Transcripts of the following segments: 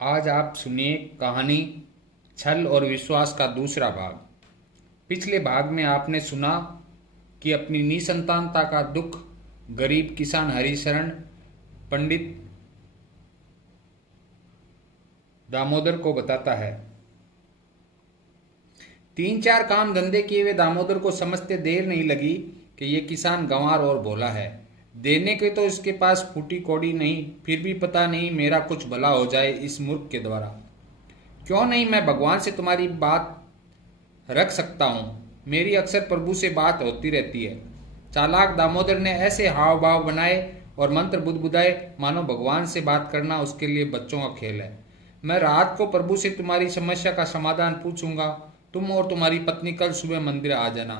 आज आप सुनिए कहानी छल और विश्वास का दूसरा भाग। पिछले भाग में आपने सुना कि अपनी निसंतानता का दुख गरीब किसान हरिशरण पंडित दामोदर को बताता है। 3-4 काम धंधे किए हुए दामोदर को समझते देर नहीं लगी कि ये किसान गंवार और भोला है। देने के तो इसके पास फूटी कौड़ी नहीं, फिर भी पता नहीं मेरा कुछ भला हो जाए इस मूर्ख के द्वारा। क्यों नहीं, मैं भगवान से तुम्हारी बात रख सकता हूँ। मेरी अक्सर प्रभु से बात होती रहती है। चालाक दामोदर ने ऐसे हाव भाव बनाए और मंत्र बुदबुदाए मानो भगवान से बात करना उसके लिए बच्चों का खेल है। मैं रात को प्रभु से तुम्हारी समस्या का समाधान पूछूंगा, तुम और तुम्हारी पत्नी कल सुबह मंदिर आ जाना,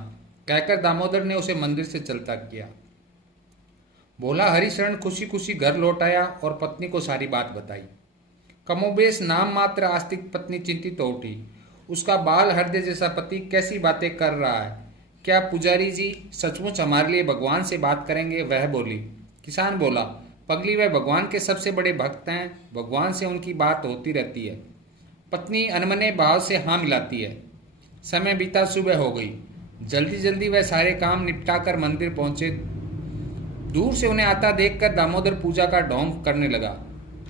कहकर दामोदर ने उसे मंदिर से चलता किया। भोला हरिशरण खुशी खुशी घर लौट आया और पत्नी को सारी बात बताई। कमोबेश नाम मात्र आस्तिक पत्नी चिंतित हो उठी। उसका बाल हृदय जैसा पति कैसी बातें कर रहा है। क्या पुजारी जी सचमुच हमारे लिए भगवान से बात करेंगे, वह बोली। किसान बोला, पगली वह भगवान के सबसे बड़े भक्त हैं, भगवान से उनकी बात होती रहती है। पत्नी अनमने भाव से हाँ मिलाती है। समय बीता, सुबह हो गई। जल्दी जल्दी वह सारे काम निपटाकर मंदिर पहुंचे। दूर से उन्हें आता देखकर दामोदर पूजा का ढोंग करने लगा।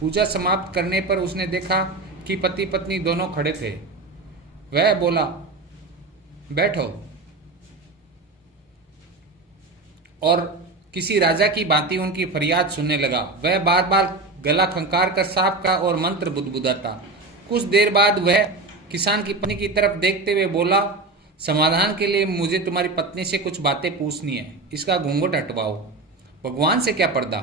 पूजा समाप्त करने पर उसने देखा कि पति पत्नी दोनों खड़े थे। वह बोला, बैठो, और किसी राजा की भांति उनकी फरियाद सुनने लगा। वह बार बार गला खंकार कर सांप का और मंत्र बुदबुदाता। कुछ देर बाद वह किसान की पत्नी की तरफ देखते हुए बोला, समाधान के लिए मुझे तुम्हारी पत्नी से कुछ बातें पूछनी है। इसका घूंघट हटवाओ। भगवान से क्या पर्दा।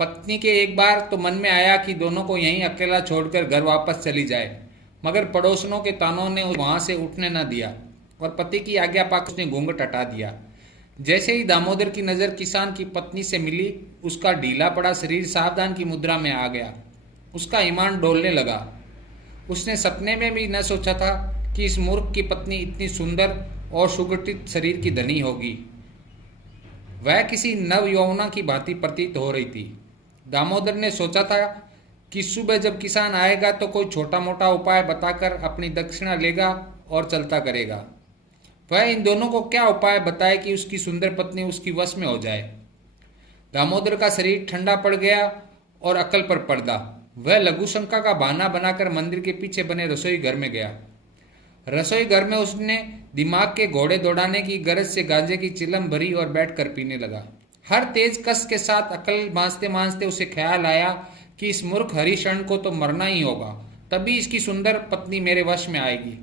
पत्नी के एक बार तो मन में आया कि दोनों को यहीं अकेला छोड़कर घर वापस चली जाए, मगर पड़ोसनों के तानों ने वहां से उठने न दिया और पति की आज्ञा पाकर उसने घूंघट हटा दिया। जैसे ही दामोदर की नज़र किसान की पत्नी से मिली, उसका ढीला पड़ा शरीर सावधान की मुद्रा में आ गया। उसका ईमान डोलने लगा। उसने सपने में भी न सोचा था कि इस मूर्ख की पत्नी इतनी सुंदर और सुगठित शरीर की धनी होगी। वह किसी नव यौवना की भांति प्रतीत हो रही थी। दामोदर ने सोचा था कि सुबह जब किसान आएगा तो कोई छोटा मोटा उपाय बताकर अपनी दक्षिणा लेगा और चलता करेगा। वह इन दोनों को क्या उपाय बताए कि उसकी सुंदर पत्नी उसकी वश में हो जाए। दामोदर का शरीर ठंडा पड़ गया और अकल पर पर्दा। वह लघु शंका का बहाना बनाकर मंदिर के पीछे बने रसोई घर में गया। रसोई घर में उसने दिमाग के घोड़े दौड़ाने की गरज से गांजे की चिलम भरी और बैठकर पीने लगा। हर तेज कस के साथ अकल मांजते मांजते उसे ख्याल आया कि इस मूर्ख हरिशरण को तो मरना ही होगा, तभी इसकी सुंदर पत्नी मेरे वश में आएगी।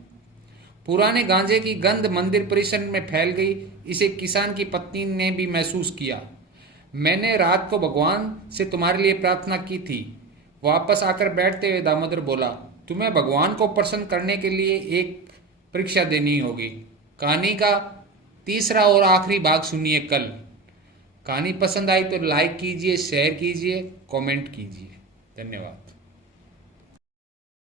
पुराने गांजे की गंध मंदिर परिसर में फैल गई। इसे किसान की पत्नी ने भी महसूस किया। मैंने रात को भगवान से तुम्हारे लिए प्रार्थना की थी। वापस आकर बैठते हुए दामोदर बोला, तुम्हें भगवान को प्रसन्न करने के लिए एक परीक्षा देनी होगी। कहानी का तीसरा और आखिरी भाग सुनिए कल। कहानी पसंद आई तो लाइक कीजिए, शेयर कीजिए, कमेंट कीजिए। धन्यवाद।